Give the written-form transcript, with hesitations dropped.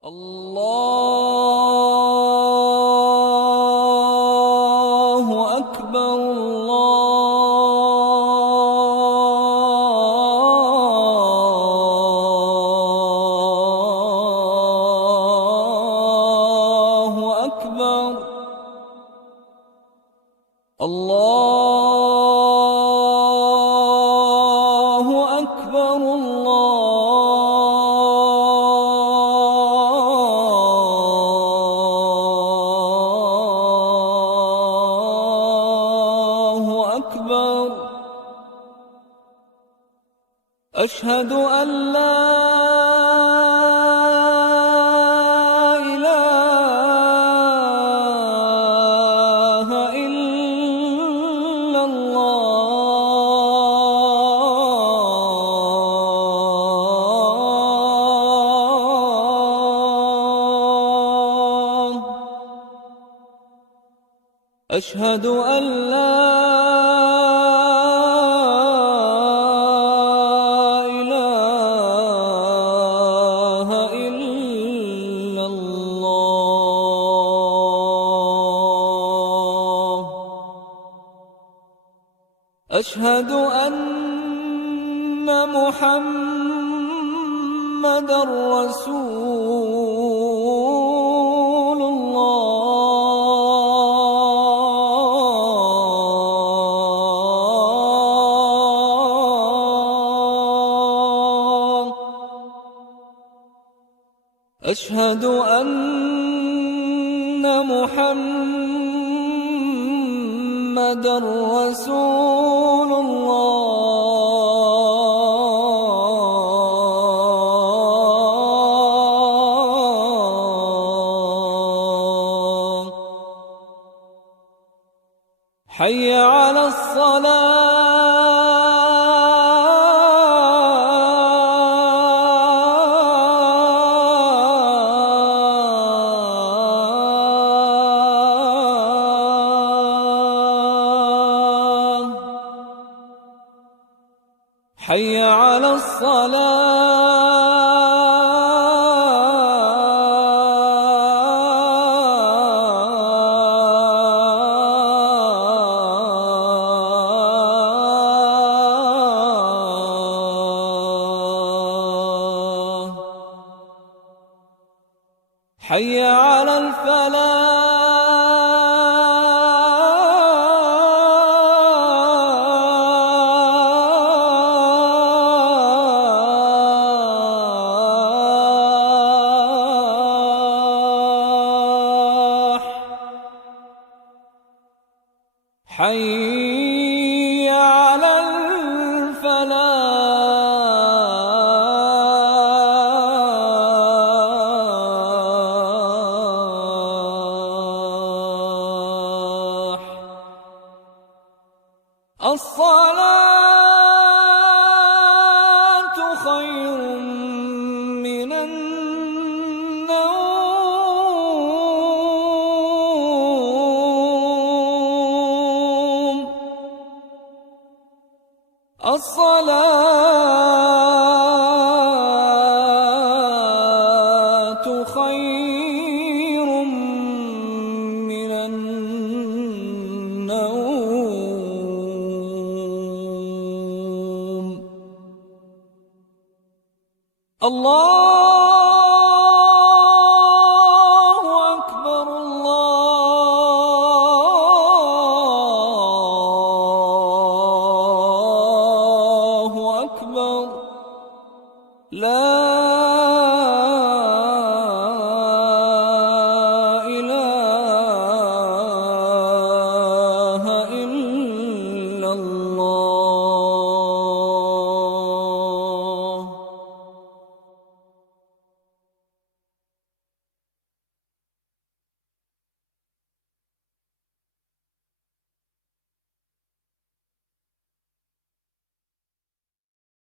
الله أكبر. الله أكبر. الله أكبر. الله أكبر. أشهد أن لا إله إلا الله. أشهد أن لا إله إلا الله. أشهد أن محمدًا رسول الله. أشهد أن محمدًا رسول الله. حي على الصلاة. حي على الصلاة. حي على الفلاح. حي على الفلاح. الصلاة خير من النوم. الصلاة خير من النوم. الله أكبر. الله أكبر. لا